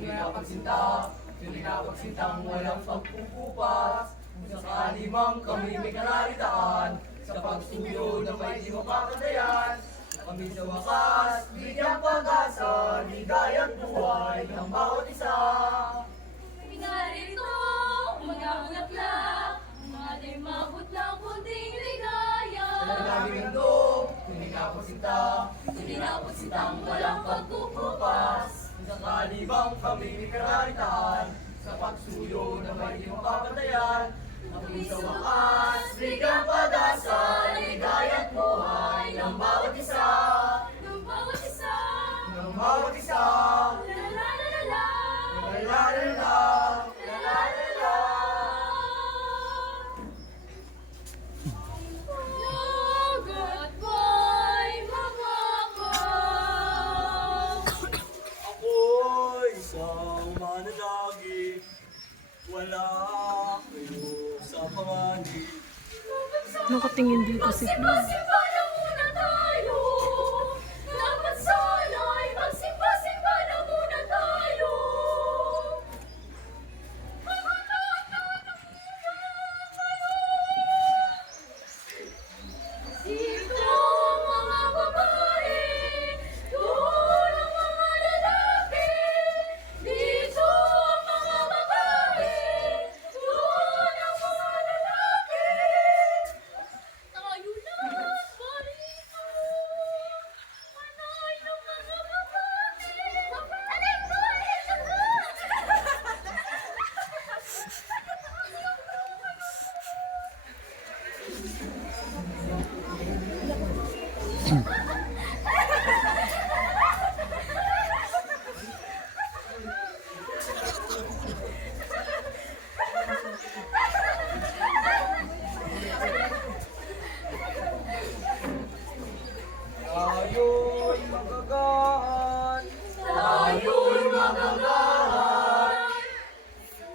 tunay na pagsinta, tunay na pagsintang walang pagpupupas. Kung sakali mang kami may kararitaan, sa pagsuyo na may di mapapatayan, kami sa wakas, bigyang pag-asa, ligaya't buhay ng bawat isa. Narito, mga bulaklak, mga di mabot ng kunting ligaya. Sa daming mundo, tunay na pagsinta, tunay na pagsintang walang pagpupupas. Kung sakali bang kami may kararitaan, sa pagsuyo na may di mapapatayan, kami sa wakas, bigyang pag-asa, ligaya't buhay ng bawat isa. Ng bawat isa, Ng bawat isa. la la la la la, La la la la. la la la la. Dagat ba'y mababa? Ako'y isang mananagi, wala kayo sa panganib. Nakatingin dito si Flo. Magsimba-simba na muna tayo. Dapat sana'y magsimba-simba na muna tayo. Dito mga babae, doon ang mga lalaki. Dito mga babae, doon ang mga lalaki. Tayo lang parito, panay ng mga babae. Alay ko, Tayo'y magagaan, Tayo'y magagahan.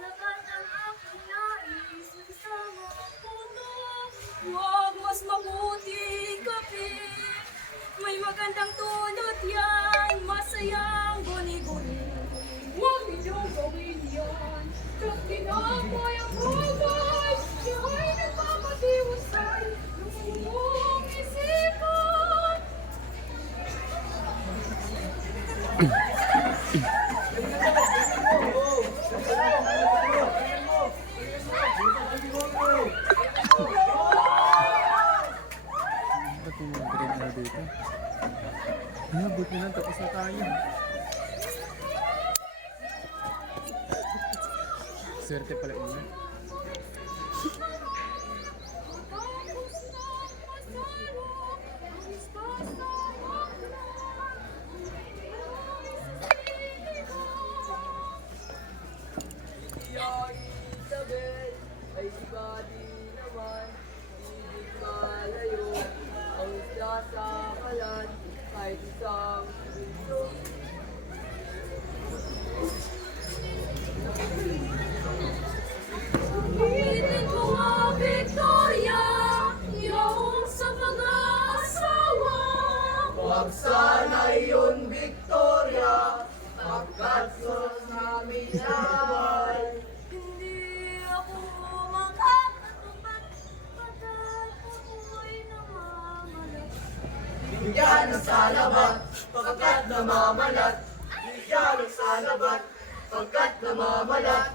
Laban ang aking nais, isama ang puno. Huwag mas mabuti kapit. May magandang tulot yan, masayang guni-guni. Huwag ninyong gawin yan. Kahit tinapay ang bagay, siya ay nagpapatiwasay ng iyong isipan. Ba't yung mga green na dito? Buti na, tapos na tayo. Swerte pala inyo. Tapos na masalo, ang basta iya'y Isabel, ay iba din naman, hindi malayo, ang isla sa kalan, kahit isang mundo. Pitin mo nga, Victoria, iyong sa pag-aasawa. Huwag sana yun, Victoria, pagkat sa namin laban. Hindi ako makakatupad pagkat ako'y namamalat. Bigyan ng salabat, pagkat namamalat. Bigyan ng salabat, pagkat namamalat.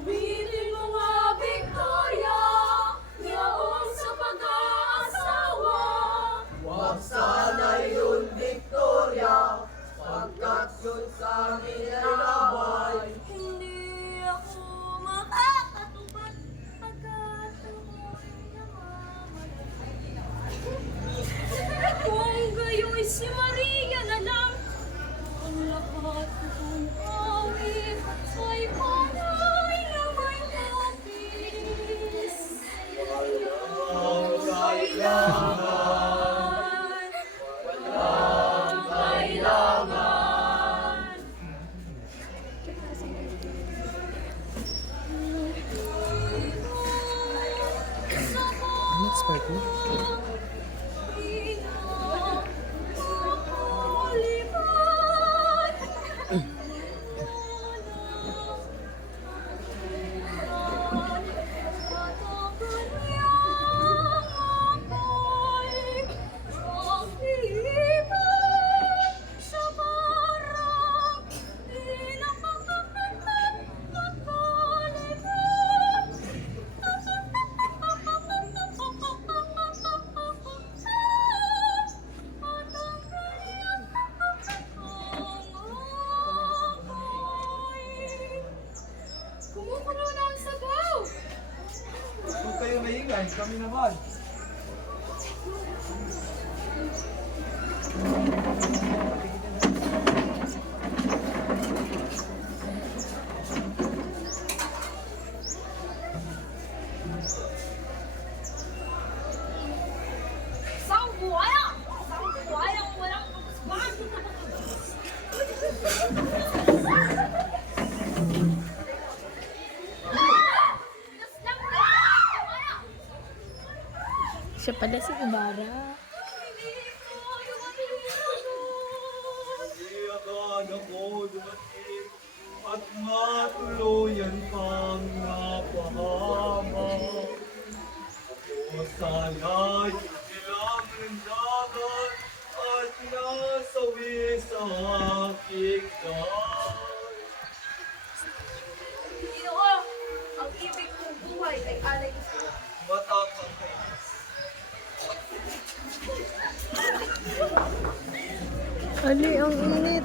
Pitin mo nga, Victoria, iyong sa pag-aasawa. Huwag sana yun, Victoria, pagkat yun sa amin ay labay. Hindi ako makakatupad pagkat ako'y namamalat. Kung gayo'y si Maria na lang, ang lahat kong awit ay panay na may kapis. Ang kailangan, Ang kailangan. Next part mo? yan, kami naman. Isang buhaya! Isang buhayang walang kapuspan! Diyos lang ka! Buhaya! Siya pala si Ibarra. Di akala ko dumating at matuluyan pang napahamak. Ako sana'y ilang rindagan at nasawi sa aking dahil. Ginoo, ang ibig kong buhay ay alay ko. Matapang kayo. Ali, ang init.